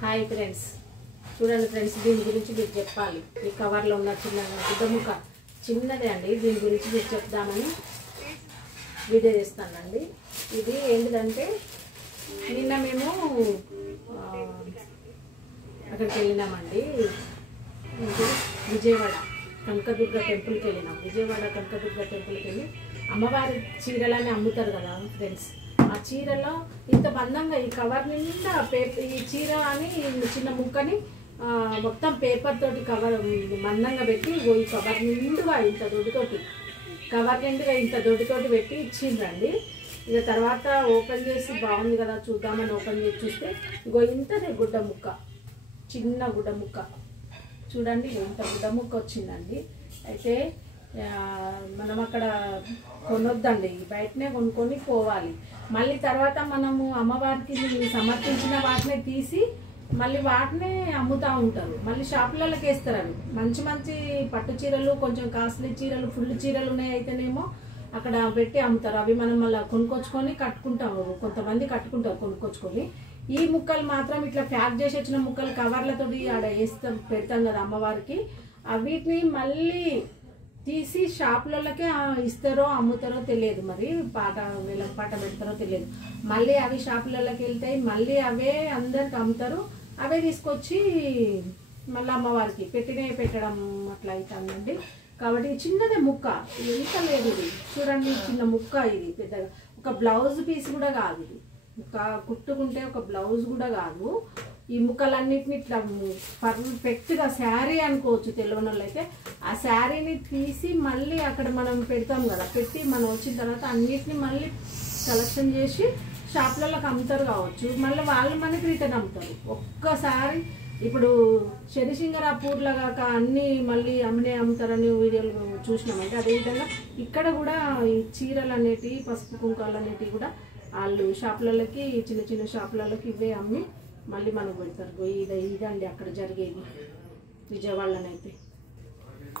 Hi friends, చూడండి friends, దీని గురించి మీకు చెప్పాలి. ఈ కవర్లో ఉన్న చిన్న గుడ్డముక్క చిన్నదే అండి. దీని గురించి మీకు చెప్దామని వీడియో చేస్తానండి. ఇది ఏంటిదంటే, నిన్న మేము అక్కడికి వెళ్ళినామండి. విజయవాడ కనకదుర్గ టెంపుల్కి వెళ్ళినాం. విజయవాడ కనకదుర్గ టెంపుల్కి వెళ్ళి అమ్మవారి చీరలని అమ్ముతారు కదా ఫ్రెండ్స్. ఆ చీరలో ఇంత బంధంగా ఈ కవర్ నిండా ఈ చీర అని చిన్న ముక్కని మొత్తం పేపర్ తోటి కవర్ మందంగా పెట్టి ఈ కవర్ నిండుగా ఇంత దొడ్డుతోటి పెట్టి ఇచ్చిండ్రండి. ఇక తర్వాత ఓపెన్ చేసి బాగుంది కదా చూద్దామని ఓపెన్ చేసి చూస్తే ఇంతనే గుడ్డ ముక్క, చిన్న గుడ్డ ముక్క చూడండి, ఇంత గుడ్డ ముక్క వచ్చిందండి. అయితే మనం అక్కడ కొనొద్దండి, బయటనే కొనుక్కొని పోవాలి. మళ్ళీ తర్వాత మనము అమ్మవారికి సమర్పించిన వాటిని తీసి మళ్ళీ వాటినే అమ్ముతూ ఉంటారు. మళ్ళీ షాపులలోకి వేస్తారు. అవి మంచి మంచి పట్టు చీరలు, కొంచెం కాస్ట్లీ చీరలు, ఫుల్ చీరలు ఉన్నాయి అయితేనేమో అక్కడ పెట్టి అమ్ముతారు. అవి మనం మళ్ళీ కొనుక్కొచ్చుకొని కట్టుకుంటాము. కొంతమంది కట్టుకుంటారు కొనుక్కొచ్చుకొని. ఈ ముక్కలు మాత్రం ఇట్లా ప్యాక్ చేసి వచ్చిన ముక్కలు కవర్లతో ఆడ పెడతాం కదా అమ్మవారికి. వీటిని మళ్ళీ తీసి షాపులకే ఇస్తారో అమ్ముతారో తెలియదు. మరి వేలం పాట పెడతారో తెలియదు. మళ్ళీ అవి షాపులకి వెళ్తాయి, మళ్ళీ అవే అందరికి అమ్ముతారు. అవే తీసుకొచ్చి మళ్ళీ అమ్మవారికి పెట్టడం అట్లా అవుతుందండి. కాబట్టి చిన్నదే ముక్క, ఎంత లేదు ఇది చూడండి, చిన్న ముక్క. ఇది పెద్దగా ఒక బ్లౌజ్ పీస్ కూడా కాదు. ఇది ఒక కుట్టుకుంటే ఒక బ్లౌజ్ కూడా కాదు. ఈ ముక్కలన్నిటిని ఇట్లా పర్ఫెక్ట్గా శారీ అనుకోవచ్చు తెలియని వాళ్ళు అయితే. ఆ శారీని తీసి మళ్ళీ అక్కడ మనం పెడతాం కదా, పెట్టి మనం వచ్చిన తర్వాత అన్నిటిని మళ్ళీ కలెక్షన్ చేసి షాప్లలోకి అమ్ముతారు కావచ్చు. మళ్ళీ వాళ్ళు మనకి రిటర్న్ అమ్ముతారు. ఒక్కసారి ఇప్పుడు శనిసింగరాపూర్లో కాక అన్నీ మళ్ళీ అమ్ముతారని వీడియోలు చూసినామంటే, అదేవిధంగా ఇక్కడ కూడా ఈ చీరలు అనేటివి, పసుపు కుంకాలు అనేటివి కూడా వాళ్ళు షాపులకి, చిన్న చిన్న షాపులకి ఇవే అమ్మి మళ్ళీ మనకు పెడతారు. ఇదండి అక్కడ జరిగేది విజయవాడలోనైతే.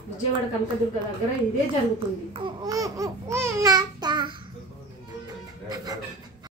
విజయవాడ కనకదుర్గ దగ్గర ఇదే జరుగుతుంది.